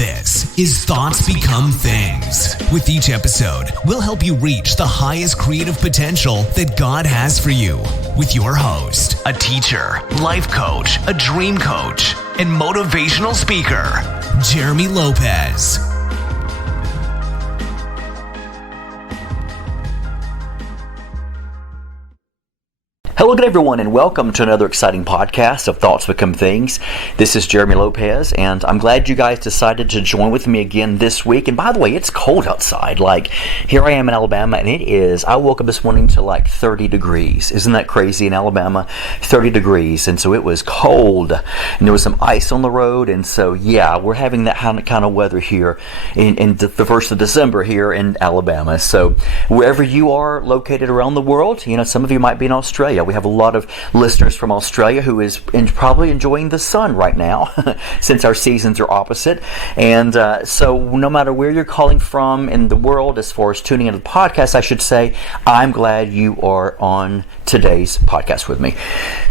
This is Thoughts Become Things. With each episode, we'll help you reach the highest creative potential that God has for you. With your host, a teacher, life coach, a dream coach, and motivational speaker, Jeremy Lopez. Hello again, everyone, and welcome to another exciting podcast of Thoughts Become Things. This is Jeremy Lopez, and I'm glad you guys decided to join with me again this week. And by the way, it's cold outside. Like, here I am in Alabama, and I woke up this morning to like 30 degrees. Isn't that crazy? In Alabama, 30 degrees, and so it was cold, and there was some ice on the road, and so, yeah, we're having that kind of weather here in the 1st of December here in Alabama. So, wherever you are located around the world, some of you might be in Australia. We have a lot of listeners from Australia who is probably enjoying the sun right now since our seasons are opposite. And so no matter where you're calling from in the world, as far as tuning into the podcast, I should say, I'm glad you are on today's podcast with me.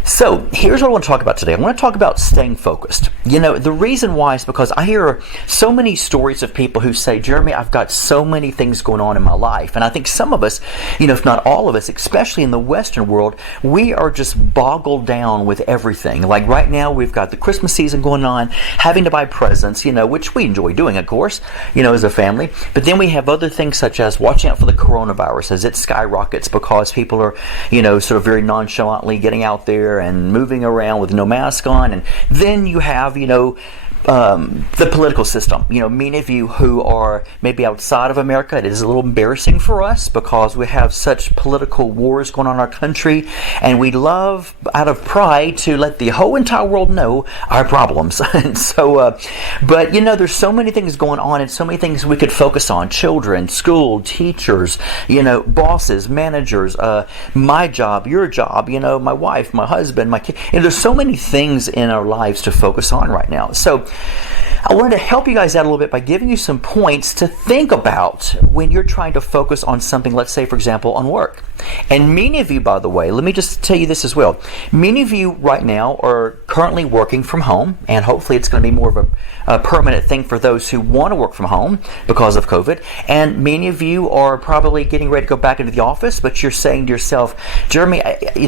So here's what I want to talk about today. I want to talk about staying focused. The reason why is because I hear so many stories of people who say, Jeremy, I've got so many things going on in my life. And I think some of us, if not all of us, especially in the Western world, we are just boggled down with everything. Like right now, we've got the Christmas season going on, having to buy presents, which we enjoy doing, of course, as a family. But then we have other things such as watching out for the coronavirus as it skyrockets because people are, sort of very nonchalantly getting out there and moving around with no mask on. And then you have, the political system. Many of you who are maybe outside of America, it is a little embarrassing for us because we have such political wars going on in our country, and we love, out of pride, to let the whole entire world know our problems. And so, but there's so many things going on and so many things we could focus on: children, school, teachers, bosses, managers, my job, your job, my wife, my husband, my kid. There's so many things in our lives to focus on right now. So I wanted to help you guys out a little bit by giving you some points to think about when you're trying to focus on something, let's say, for example, on work. And many of you, by the way, let me just tell you this as well. Many of you right now are currently working from home, and hopefully it's going to be more of a permanent thing for those who want to work from home because of COVID. And many of you are probably getting ready to go back into the office, but you're saying to yourself, Jeremy,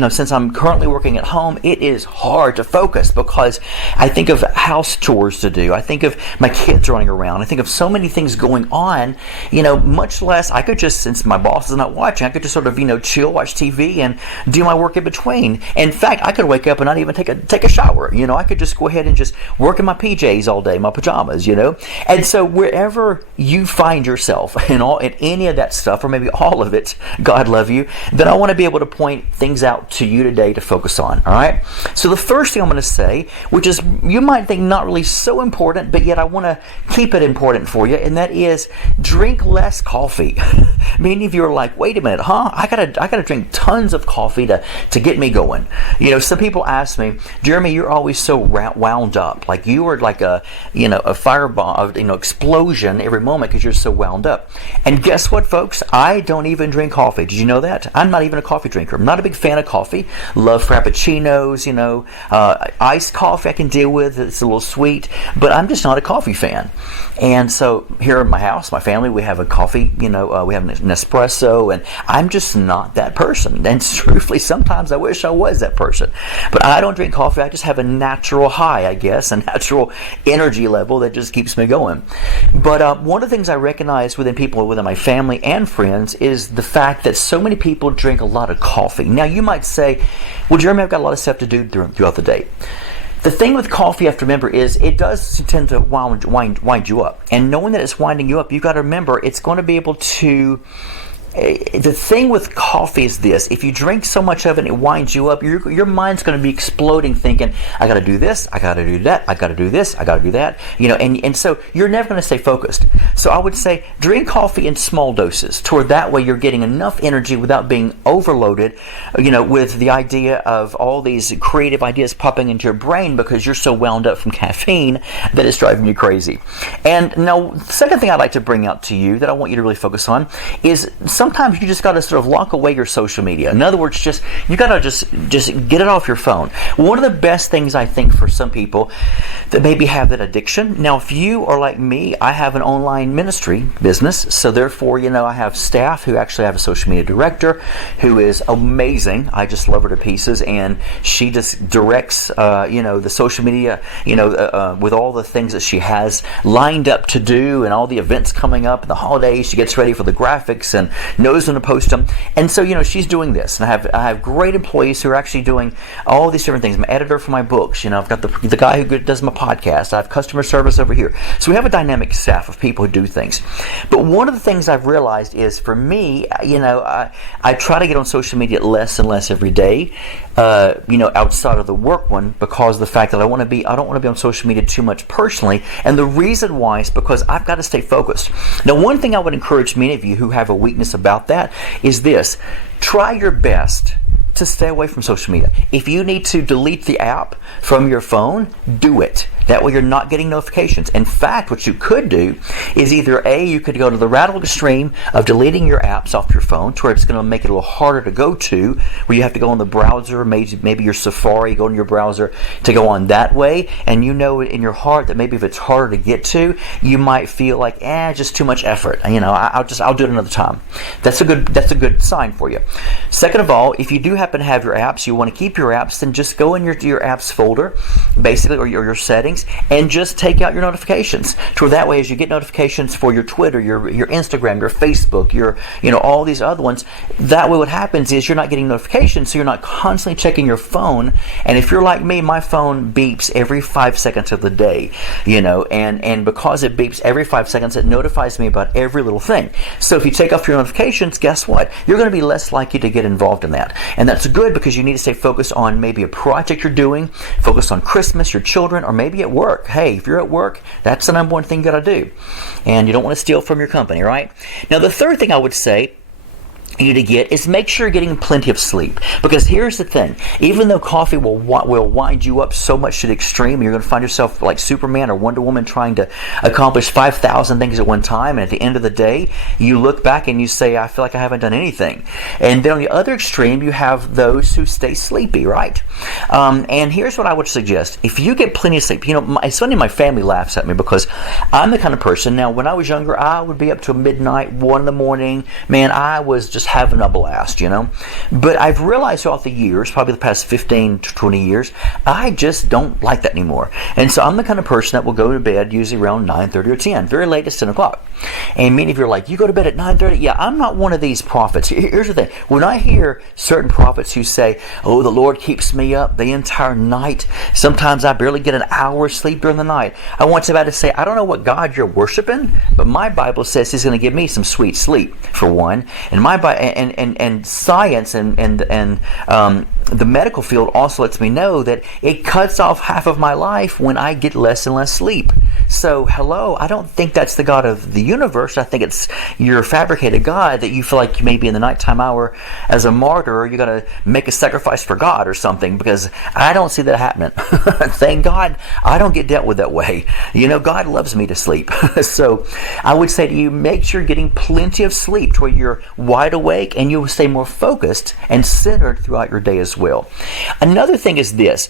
since I'm currently working at home, it is hard to focus because I think of house chores to do. I think of my kids running around. I think of so many things going on, much less I could just, since my boss is not watching, I could just sort of, chill, watch TV, and do my work in between. In fact, I could wake up and not even take a shower. I could just go ahead and just work in my PJs all day, my pajamas, And so wherever you find yourself in any of that stuff, or maybe all of it, God love you, then I want to be able to point things out to you today to focus on, all right? So the first thing I'm going to say, which is you might think not really so important, but yet I want to keep it important for you, and that is drink less coffee. Many of you are like, wait a minute, I gotta drink tons of coffee to get me going. Some people ask me, Jeremy, you're always so wound up, like you are like a firebomb, explosion every moment because you're so wound up. And guess what, folks? I don't even drink coffee. Did you know that? I'm not even a coffee drinker. I'm not a big fan of coffee. Love frappuccinos, iced coffee I can deal with. It's a little sweet, but I'm just not a coffee fan. And so here in my house, my family, we have a coffee, we have an espresso, and I'm just not that person. And truthfully, sometimes I wish I was that person. But I don't drink coffee. I just have a natural high, I guess, a natural energy level that just keeps me going. But one of the things I recognize within people, within my family and friends, is the fact that so many people drink a lot of coffee. Now, you might say, well, Jeremy, I've got a lot of stuff to do throughout the day. The thing with coffee, you have to remember, is it does tend to wind you up. And knowing that it's winding you up, you've got to remember it's going to be able to... The thing with coffee is this: if you drink so much of it, it winds you up. Your mind's going to be exploding, thinking, "I got to do this, I got to do that, I got to do this, I got to do that." And so you're never going to stay focused. So I would say drink coffee in small doses. Toward that way, you're getting enough energy without being overloaded. With the idea of all these creative ideas popping into your brain because you're so wound up from caffeine that it's driving you crazy. And now, the second thing I'd like to bring out to you that I want you to really focus on is sometimes you just got to sort of lock away your social media. In other words, you got to just get it off your phone. One of the best things I think for some people that maybe have that addiction. Now, if you are like me, I have an online ministry business, so therefore, I have staff who actually have a social media director who is amazing. I just love her to pieces, and she just directs, the social media, with all the things that she has lined up to do and all the events coming up and the holidays. She gets ready for the graphics and knows when to post them. And so, she's doing this. And I have great employees who are actually doing all these different things. I'm an editor for my books. I've got the guy who does my podcast. I have customer service over here. So we have a dynamic staff of people who do things. But one of the things I've realized is, for me, I try to get on social media less and less every day, outside of the work one, because of the fact that I don't want to be on social media too much personally. And the reason why is because I've got to stay focused. Now, one thing I would encourage many of you who have a weakness about that is this: try your best to stay away from social media. If you need to delete the app from your phone, do it. That way you're not getting notifications. In fact, what you could do is either you could go to the radical extreme of deleting your apps off your phone, to where it's going to make it a little harder to go to, where you have to go on the browser, maybe your Safari, go in your browser to go on that way, and in your heart that maybe if it's harder to get to, you might feel like, just too much effort. I'll do it another time. That's a good sign for you. Second of all, if you do happen to have your apps, you want to keep your apps, then just go in your apps folder, basically, or your settings, and just take out your notifications. To where that way, as you get notifications for your Twitter, your Instagram, your Facebook, your all these other ones, that way what happens is you're not getting notifications, so you're not constantly checking your phone. And if you're like me, my phone beeps every 5 seconds of the day, and because it beeps every 5 seconds, it notifies me about every little thing. So if you take off your notifications, guess what? You're going to be less likely to get involved in that. And that's good, because you need to stay focused on maybe a project you're doing, focus on Christmas, your children, or maybe at work. Hey, if you're at work, that's the number one thing you got to do. And you don't want to steal from your company, right? Now, the third thing I would say you to get is make sure you're getting plenty of sleep. Because here's the thing: even though coffee will wind you up so much to the extreme, and you're going to find yourself like Superman or Wonder Woman trying to accomplish 5,000 things at one time, and at the end of the day, you look back and you say, I feel like I haven't done anything. And then on the other extreme, you have those who stay sleepy, right? And here's what I would suggest: if you get plenty of sleep, it's funny, my family laughs at me because I'm the kind of person. Now, when I was younger, I would be up to midnight, 1 in the morning. Man, I was just having a blast, But I've realized throughout the years, probably the past 15 to 20 years, I just don't like that anymore. And so I'm the kind of person that will go to bed usually around 9:30 or 10, very late as 10 o'clock. And many of you are like, you go to bed at 9:30? Yeah, I'm not one of these prophets. Here's the thing: when I hear certain prophets who say, oh, the Lord keeps me up the entire night, sometimes I barely get an hour's sleep during the night, I want somebody to say, I don't know what God you're worshiping, but my Bible says He's going to give me some sweet sleep, for one. And my and science and the medical field also lets me know that it cuts off half of my life when I get less and less sleep. So, hello, I don't think that's the God of the universe. I think it's your fabricated God that you feel like you may be in the nighttime hour as a martyr, or you're going to make a sacrifice for God or something, because I don't see that happening. Thank God I don't get dealt with that way. God loves me to sleep. So I would say to you, make sure you're getting plenty of sleep to where you're wide awake and you will stay more focused and centered throughout your day as well. Another thing is this.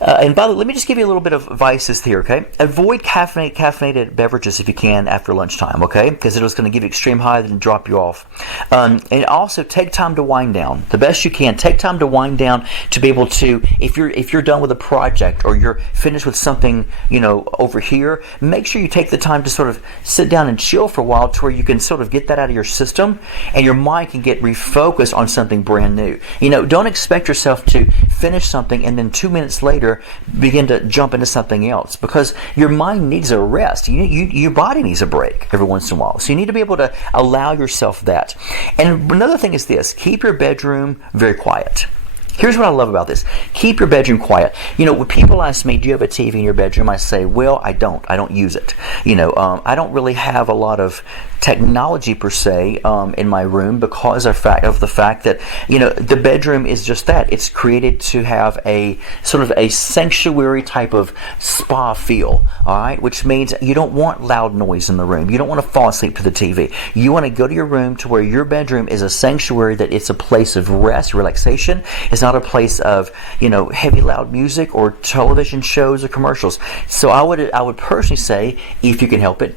And by the way, let me just give you a little bit of advice here, okay? Avoid caffeinated beverages if you can after lunchtime, okay? Because it was going to give you extreme highs and drop you off. And also take time to wind down. The best you can. Take time to wind down to be able to, if you're done with a project or you're finished with something, over here, make sure you take the time to sort of sit down and chill for a while to where you can sort of get that out of your system and your mind can get refocused on something brand new. Don't expect yourself to finish something and then 2 minutes later begin to jump into something else, because your mind needs a rest. Your body needs a break every once in a while. So you need to be able to allow yourself that. And another thing is this: keep your bedroom very quiet. Here's what I love about this. Keep your bedroom quiet. When people ask me, do you have a TV in your bedroom? I say, well, I don't. I don't use it. I don't really have a lot of technology per se in my room because of the fact that the bedroom is just that. It's created to have a sort of a sanctuary type of spa feel. All right, which means you don't want loud noise in the room. You don't want to fall asleep to the TV. You want to go to your room to where your bedroom is a sanctuary, that it's a place of rest, relaxation. It's not a place of heavy loud music or television shows or commercials. So I would personally say, if you can help it,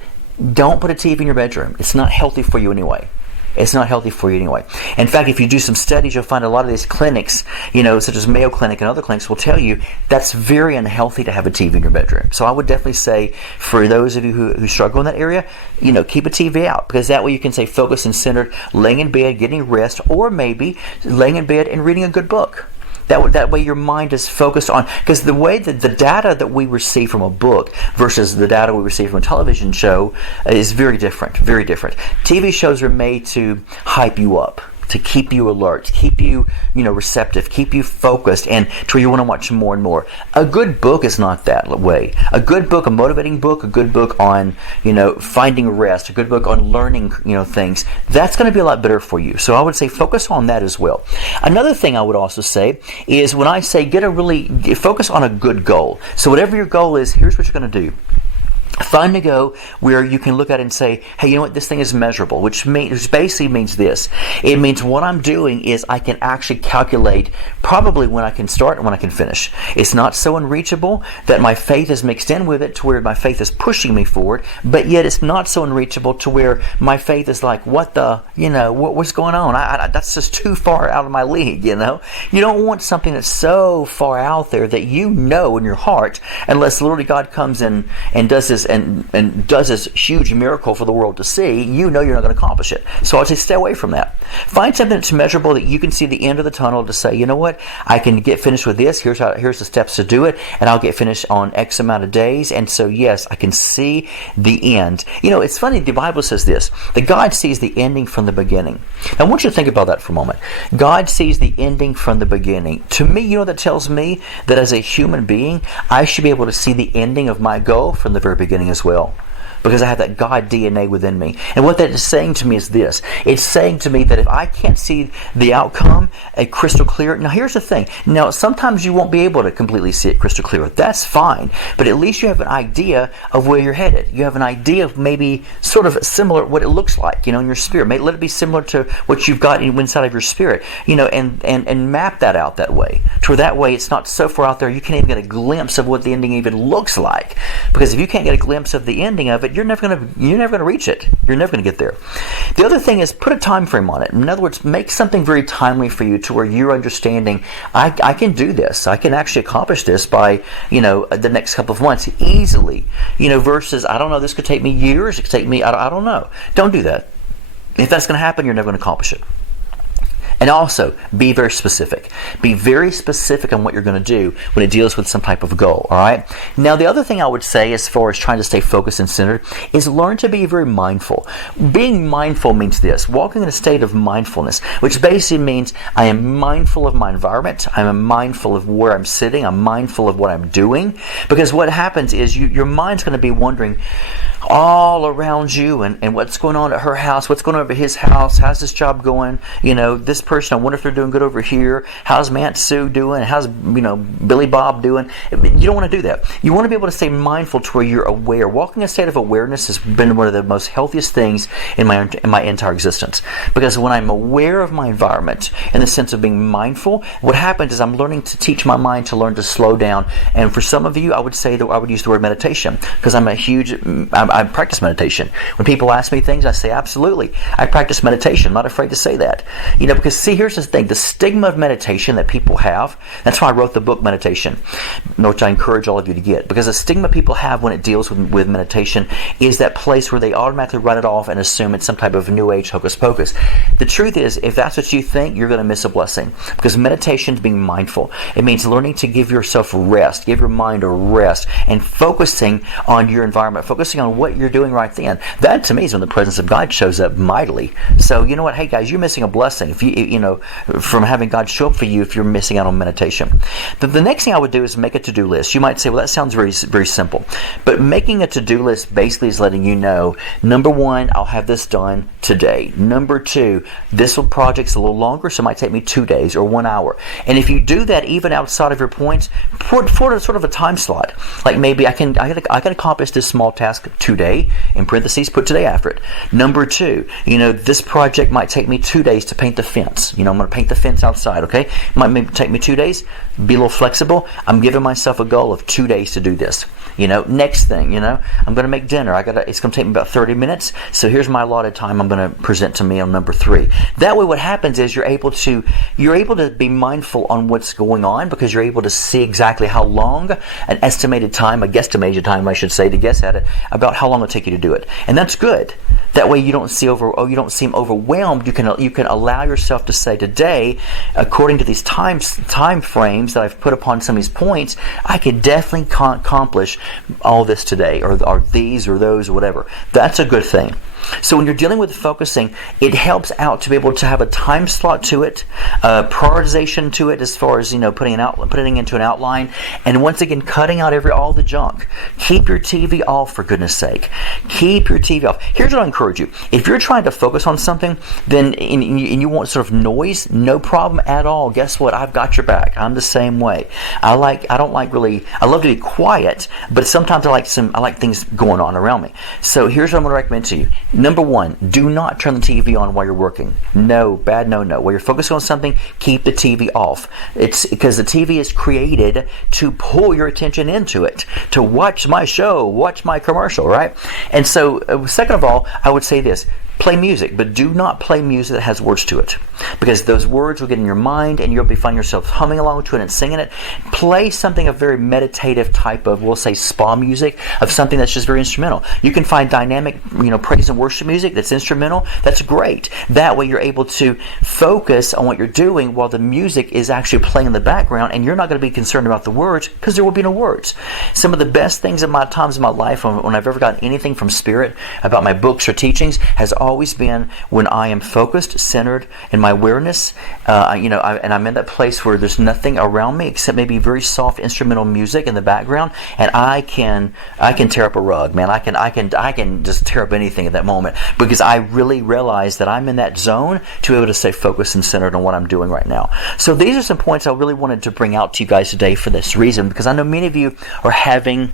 don't put a TV in your bedroom. It's not healthy for you anyway. It's not healthy for you anyway. In fact, if you do some studies, you'll find a lot of these clinics, such as Mayo Clinic and other clinics, will tell you that's very unhealthy to have a TV in your bedroom. So I would definitely say, for those of you who struggle in that area, keep a TV out, because that way you can stay focused and centered, laying in bed, getting rest, or maybe laying in bed and reading a good book. That way your mind is focused on, because the way that the data that we receive from a book versus the data we receive from a television show is very different, very different. TV shows are made to hype you up, to keep you alert, keep you, receptive, keep you focused, and to where you want to watch more and more. A good book is not that way. A good book, a motivating book, a good book on, finding rest, a good book on learning, things, that's going to be a lot better for you. So I would say focus on that as well. Another thing I would also say is, when I say focus on a good goal. So whatever your goal is, here's what you're going to do. Find a goal where you can look at it and say, hey, you know what, this thing is measurable, which basically means this. It means what I'm doing is I can actually calculate probably when I can start and when I can finish. It's not so unreachable that my faith is mixed in with it to where my faith is pushing me forward, but yet it's not so unreachable to where my faith is like, what's going on? That's just too far out of my league, You don't want something that's so far out there that in your heart, unless literally God comes in and does this and does this huge miracle for the world to see, you're not going to accomplish it. So I'd say stay away from that. Find something that's measurable, that you can see the end of the tunnel, to say, you know what, I can get finished with this. Here's the steps to do it, and I'll get finished on X amount of days. And so yes, I can see the end. It's funny, the Bible says this, that God sees the ending from the beginning. I want you to think about that for a moment. God sees the ending from the beginning. To me, that tells me that as a human being, I should be able to see the ending of my goal from the very beginning as well, because I have that God DNA within me. And what that is saying to me is this. It's saying to me that if I can't see the outcome crystal clear, now here's the thing. Now, sometimes you won't be able to completely see it crystal clear. That's fine. But at least you have an idea of where you're headed. You have an idea of maybe sort of similar what it looks like, in your spirit. Let it be similar to what you've got inside of your spirit, and map that out that way. To where that way it's not so far out there you can't even get a glimpse of what the ending even looks like. Because if you can't get a glimpse of the ending of it, you're never going to reach it. You're never going to get there. The other thing is, put a time frame on it. In other words, make something very timely for you, to where you're understanding, I can do this. I can actually accomplish this by, the next couple of months easily. Versus, I don't know, this could take me years. It could take me, I don't know. Don't do that. If that's going to happen, you're never going to accomplish it. And also, be very specific. Be very specific on what you're going to do when it deals with some type of goal, all right? Now, the other thing I would say, as far as trying to stay focused and centered, is learn to be very mindful. Being mindful means this: walking in a state of mindfulness, which basically means I am mindful of my environment, I'm mindful of where I'm sitting, I'm mindful of what I'm doing. Because what happens is your mind's going to be wondering all around you, and what's going on at her house, what's going on over his house, how's this job going, this person, I wonder if they're doing good over here, how's my Aunt Sue doing, how's Billy Bob doing. You don't want to do that. You want to be able to stay mindful to where you're aware. Walking a state of awareness has been one of the most healthiest things in my entire existence, because when I'm aware of my environment, in the sense of being mindful, what happens is I'm learning to teach my mind to learn to slow down. And for some of you, I would say that I would use the word meditation, because I practice meditation. When people ask me things, I say, absolutely, I practice meditation. I'm not afraid to say that. Because see, here's the thing. The stigma of meditation that people have, that's why I wrote the book Meditation, which I encourage all of you to get. Because the stigma people have when it deals with meditation is that place where they automatically write it off and assume it's some type of new age hocus pocus. The truth is, if that's what you think, you're going to miss a blessing. Because meditation is being mindful. It means learning to give yourself rest, give your mind a rest, and focusing on your environment, focusing on what you're doing right then. That to me is when the presence of God shows up mightily. So you know what? Hey guys, you're missing a blessing if you from having God show up for you if you're missing out on meditation. The next thing I would do is make a to-do list. You might say, well, that sounds very, very simple. But making a to-do list basically is letting you know, number one, I'll have this done today. Number two, this project's a little longer, so it might take me 2 days or 1 hour. And if you do that even outside of your points, put sort of a time slot. Like maybe I can accomplish this small task today, in parentheses, put today after it. Number two, this project might take me 2 days to paint the fence. I'm going to paint the fence outside, okay? It might maybe take me 2 days. Be a little flexible. I'm giving myself a goal of 2 days to do this. Next thing, I'm going to make dinner. It's going to take me about 30 minutes. So here's my allotted time I'm going to present to meal number 3. That way what happens is you're able to be mindful on what's going on, because you're able to see exactly how long, an estimated time, a guesstimated time I should say, to guess at it, about how long it'll take you to do it. And that's good. That way you don't seem overwhelmed. You can allow yourself to say, today, according to these time frames that I've put upon some of these points, I could definitely accomplish all this today, or these or those or whatever. That's a good thing. So when you're dealing with focusing, it helps out to be able to have a time slot to it, prioritization to it, as far as putting it into an outline, and once again cutting out all the junk. Keep your TV off, for goodness sake. Keep your TV off. Here's what I encourage you: if you're trying to focus on something, then and you want sort of noise, no problem at all. Guess what? I've got your back. I'm the same way. I love to be quiet, but sometimes I like things going on around me. So here's what I'm going to recommend to you. Number one, do not turn the TV on while you're working. No. While you're focusing on something, keep the TV off. It's because the TV is created to pull your attention into it, to watch my show, watch my commercial, right? And so, second of all, I would say this: play music, but do not play music that has words to it, because those words will get in your mind and you'll be finding yourself humming along to it and singing it. Play something of very meditative type of, we'll say, spa music, of something that's just very instrumental. You can find dynamic, praise and worship music that's instrumental. That's great. That way you're able to focus on what you're doing while the music is actually playing in the background, and you're not going to be concerned about the words, because there will be no words. Some of the best things in my times in my life when I've ever gotten anything from Spirit about my books or teachings has always been when I am focused, centered in my awareness, and I'm in that place where there's nothing around me except maybe very soft instrumental music in the background, and I can tear up a rug, man. I can just tear up anything at that moment, because I really realize that I'm in that zone to be able to stay focused and centered on what I'm doing right now. So these are some points I really wanted to bring out to you guys today for this reason, because I know many of you are having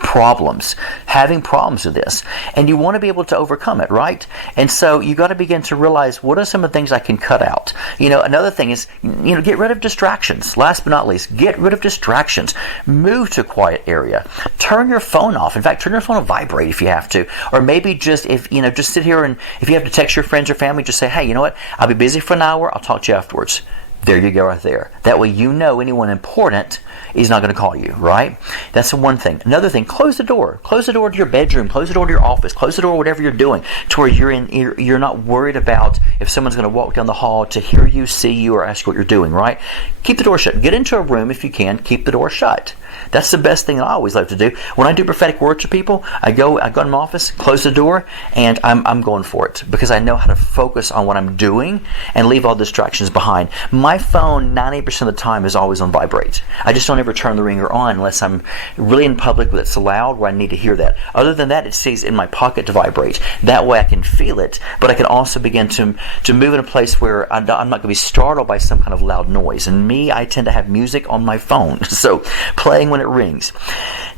problems with this, and you want to be able to overcome it, right? And so you got to begin to realize, what are some of the things I can cut out? Another thing is, get rid of distractions. Last but not least, get rid of distractions. Move to a quiet area. Turn your phone off. In fact, turn your phone to vibrate if you have to, or maybe just just sit here, and if you have to text your friends or family, just say, hey, you know what? I'll be busy for an hour. I'll talk to you afterwards. There you go, right there. That way anyone important is not going to call you, right? That's the one thing. Another thing, close the door. Close the door to your bedroom. Close the door to your office. Close the door whatever you're doing, to where you're not worried about if someone's going to walk down the hall to hear you, see you, or ask you what you're doing, right? Keep the door shut. Get into a room if you can. Keep the door shut. That's the best thing that I always love to do. When I do prophetic words to people, I go in my office, close the door, and I'm going for it, because I know how to focus on what I'm doing and leave all distractions behind. My phone, 90% of the time, is always on vibrate. I just don't ever turn the ringer on unless I'm really in public where it's loud, where I need to hear that. Other than that, it stays in my pocket to vibrate. That way I can feel it, but I can also begin to move in a place where I'm not going to be startled by some kind of loud noise. And I tend to have music on my phone, so playing when it rings.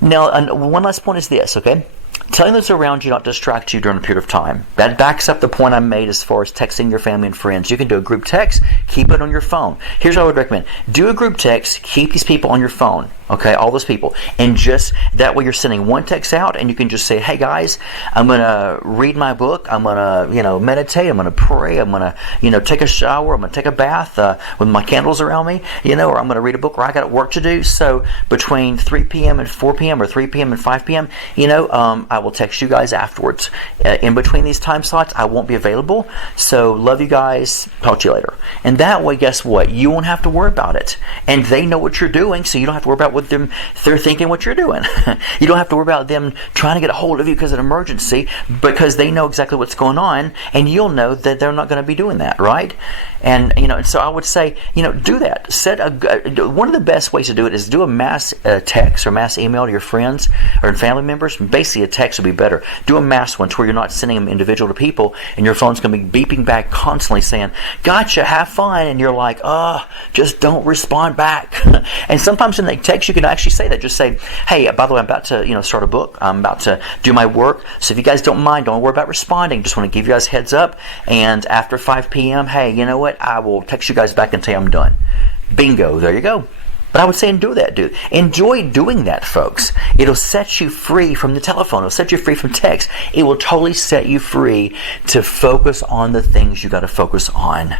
Now, one last point is this, okay? Telling those around you not to distract you during a period of time. That backs up the point I made as far as texting your family and friends. You can do a group text, keep it on your phone. Here's what I would recommend. Do a group text, keep these people on your phone. Okay, all those people. And just that way you're sending one text out, and you can just say, hey guys, I'm going to read my book. I'm going to, meditate. I'm going to pray. I'm going to, take a shower. I'm going to take a bath with my candles around me, or I'm going to read a book, or I got work to do. So between 3 p.m. and 4 p.m. or 3 p.m. and 5 p.m., I will text you guys afterwards. In between these time slots, I won't be available. So love you guys. Talk to you later. And that way, guess what? You won't have to worry about it. And they know what you're doing, so you don't have to worry about what they're thinking what you're doing. You don't have to worry about them trying to get a hold of you because of an emergency, because they know exactly what's going on, and you'll know that they're not going to be doing that, right? And so I would say, do that. One of the best ways to do it is do a mass text or mass email to your friends or family members. Basically, a text would be better. Do a mass one to where you're not sending them individual to people, and your phone's going to be beeping back constantly saying, "Gotcha, have fun," and you're like, just don't respond back. And sometimes when they text, you can actually say that. Just say, "Hey, by the way, I'm about to start a book. I'm about to do my work. So if you guys don't mind, don't worry about responding. Just want to give you guys a heads up. And after 5 p.m., hey, you know what? I will text you guys back and say I'm done." Bingo, there you go. But I would say do that, dude. Enjoy doing that, folks. It'll set you free from the telephone. It'll set you free from text. It will totally set you free to focus on the things you got to focus on.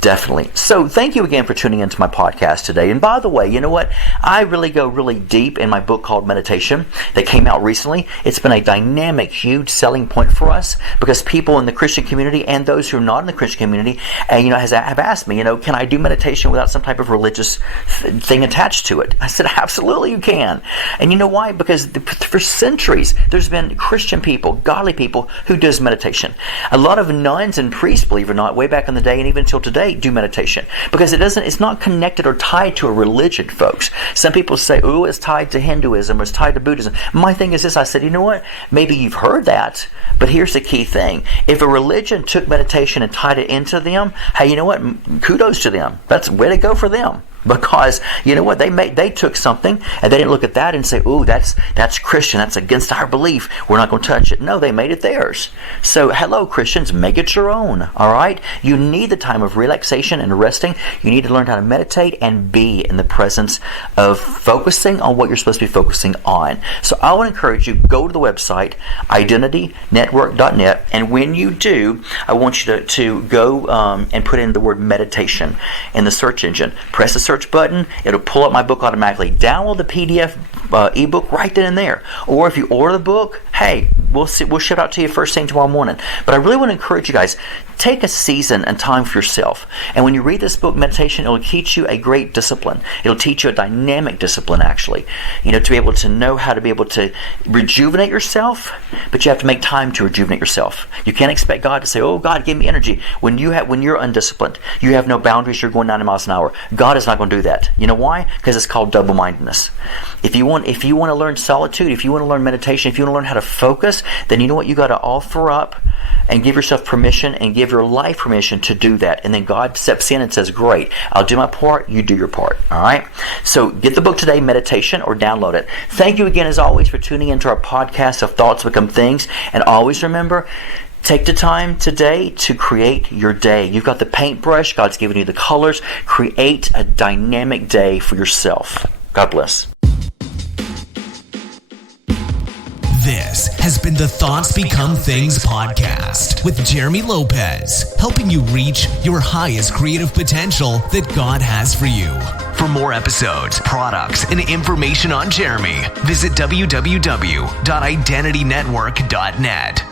Definitely. So thank you again for tuning into my podcast today. And by the way, you know what? I really go really deep in my book called Meditation that came out recently. It's been a dynamic, huge selling point for us because people in the Christian community and those who are not in the Christian community, have asked me, can I do meditation without some type of religious thing attached to it? I said, absolutely you can. And you know why? Because for centuries, there's been Christian people, godly people who does meditation. A lot of nuns and priests, believe it or not, way back in the day and even till today, do meditation because it's not connected or tied to a religion, folks. Some people say, "Oh, it's tied to Hinduism or it's tied to Buddhism." My thing is this: I said, you know what? Maybe you've heard that, but here's the key thing: if a religion took meditation and tied it into them, hey, you know what? Kudos to them. That's a way to go for them. Because you know what, they took something and they didn't look at that and say, "Ooh, that's Christian. That's against our belief. We're not going to touch it." No, they made it theirs. So, hello, Christians, make it your own. All right, you need the time of relaxation and resting. You need to learn how to meditate and be in the presence of focusing on what you're supposed to be focusing on. So, I want to encourage you, go to the website identitynetwork.net, and when you do, I want you to go and put in the word meditation in the search engine. Press the search button, it'll pull up my book automatically. Download the PDF ebook right then and there. Or if you order the book, hey, we'll ship it out to you first thing tomorrow morning. But I really want to encourage you guys, take a season and time for yourself. And when you read this book, Meditation, it'll teach you a great discipline. It'll teach you a dynamic discipline, actually. To be able to know how to be able to rejuvenate yourself, but you have to make time to rejuvenate yourself. You can't expect God to say, "Oh, God, give me energy." When you're undisciplined, you have no boundaries, you're going 90 miles an hour. God is not going to do that. You know why? Because it's called double-mindedness. If you want to learn solitude, if you want to learn meditation, if you want to learn how to focus, then you know what? You got to offer up and give yourself permission and give your life permission to do that. And then God steps in and says, "Great, I'll do my part, you do your part." All right? So get the book today, Meditation, or download it. Thank you again, as always, for tuning into our podcast of Thoughts Become Things. And always remember, take the time today to create your day. You've got the paintbrush. God's given you the colors. Create a dynamic day for yourself. God bless. This has been the Thoughts Become Things podcast with Jeremy Lopez, helping you reach your highest creative potential that God has for you. For more episodes, products, and information on Jeremy, visit www.identitynetwork.net.